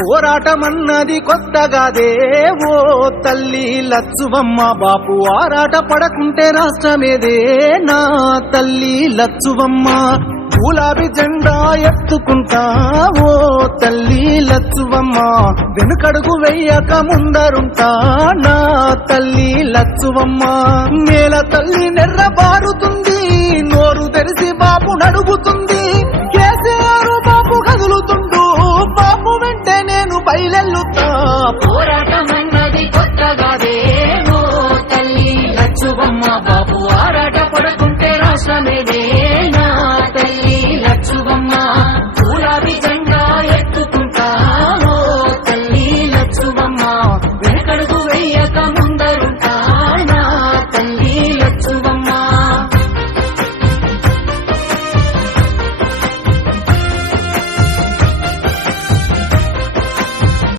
పోరాటమన్నది కొత్తగాదే ఓ తల్లి లచ్చువమ్మ, బాపు ఆరాట పడకుంటే రాష్ట్రమేదే నా తల్లి లచ్చువమ్మ. గులాబీ జెండా ఎత్తుకుంటా ఓ తల్లి లచ్చువమ్మ, వెనుకడుగు వెయ్యక ముందరుంటా నా తల్లి లచ్చువమ్మ. నేల తల్లి నెర్రబారుతుంది, నోరు తెరిసి బాపు నడుగుతుంది, కేసీఆర్ బాపు కదులుతుండు, బాపు వెంటే నేను బయలెల్లుతా.